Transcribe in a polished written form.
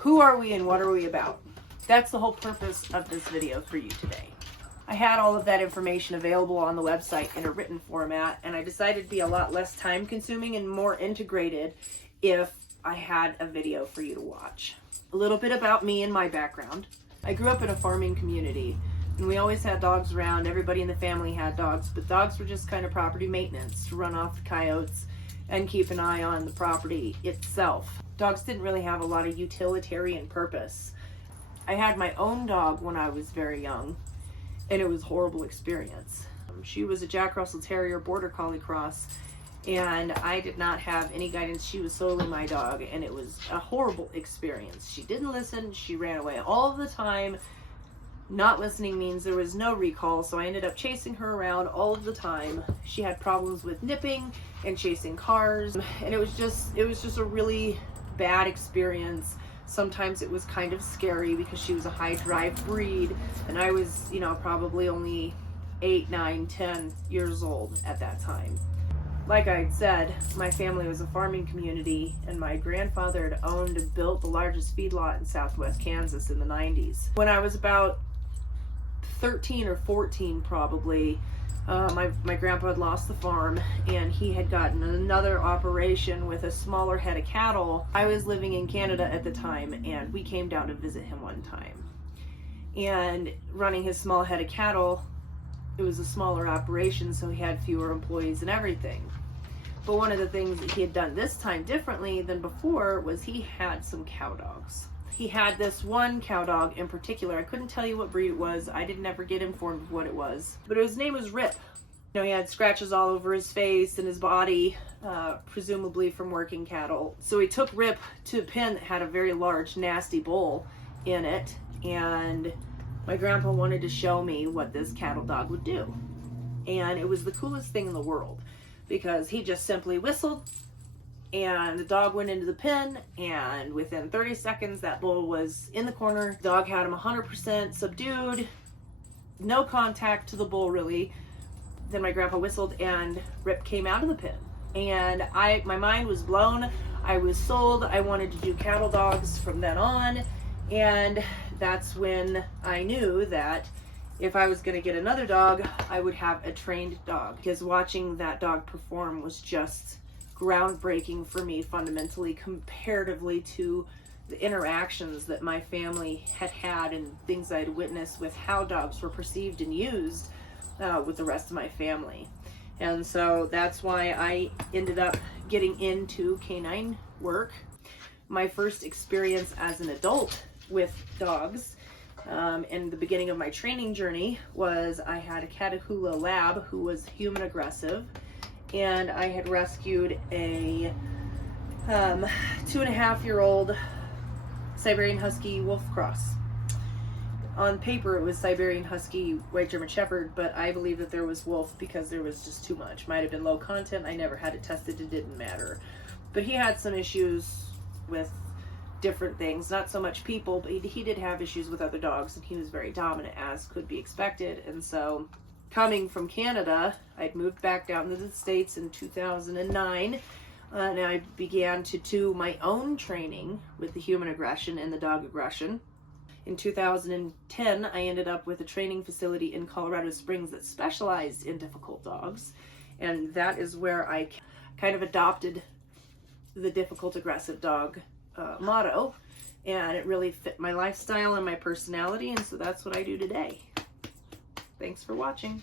Who are we and what are we about? That's the whole purpose of this video for you today. I had all of that information available on the website in a written format, and I decided to be a lot less time consuming and more integrated if I had a video for you to watch. A little bit about me and my background. I grew up in a farming community, and we always had dogs around. Everybody in the family had dogs, but dogs were just kind of property maintenance to run off the coyotes and keep an eye on the property itself. Dogs didn't really have a lot of utilitarian purpose. I had my own dog when I was very young, and it was a horrible experience. She was a Jack Russell Terrier Border Collie cross, and I did not have any guidance. She was solely my dog, and it was a horrible experience. She didn't listen. She ran away all the time. Not listening means there was no recall, so I ended up chasing her around all of the time. She had problems with nipping and chasing cars, and it was just a really bad experience. Sometimes it was kind of scary because she was a high drive breed, and I was, probably only 8, 9, 10 years old at that time. Like I had said, my family was a farming community, and my grandfather had owned and built the largest feedlot in southwest Kansas in the 90s. When I was about 13 or 14 probably, my grandpa had lost the farm, and he had gotten another operation with a smaller head of cattle. I was living in Canada at the time, and we came down to visit him one time. And running his small head of cattle, it was a smaller operation, so he had fewer employees and everything. But one of the things that he had done this time differently than before was he had some cow dogs. He had this one cow dog in particular. I couldn't tell you what breed it was. I didn't ever get informed of what it was. But his name was Rip. He had scratches all over his face and his body, presumably from working cattle. So he took Rip to a pen that had a very large, nasty bull in it. And my grandpa wanted to show me what this cattle dog would do. And it was the coolest thing in the world, because he just simply whistled, and the dog went into the pen, and within 30 seconds that bull was in the corner. The dog had him 100% subdued, no contact to the bull really. Then my grandpa whistled and Rip came out of the pen, and my mind was blown. I was sold. I wanted to do cattle dogs from then on, and that's when I knew that if I was going to get another dog, I would have a trained dog, because watching that dog perform was just groundbreaking for me fundamentally, comparatively to the interactions that my family had and things I'd witnessed with how dogs were perceived and used with the rest of my family. And so that's why I ended up getting into canine work. My first experience as an adult with dogs in the beginning of my training journey was I had a Catahoula lab who was human aggressive, and I had rescued a 2.5-year-old Siberian Husky Wolf Cross. On paper it was Siberian Husky White German Shepherd, but I believe that there was Wolf because there was just too much. Might have been low content. I never had it tested. It didn't matter. But he had some issues with different things, not so much people, but he did have issues with other dogs, and he was very dominant, as could be expected. And so coming from Canada, I'd moved back down to the States in 2009, and I began to do my own training with the human aggression and the dog aggression. In 2010, I ended up with a training facility in Colorado Springs that specialized in difficult dogs, and that is where I kind of adopted the difficult aggressive dog motto, and it really fit my lifestyle and my personality, and so that's what I do today. Thanks for watching.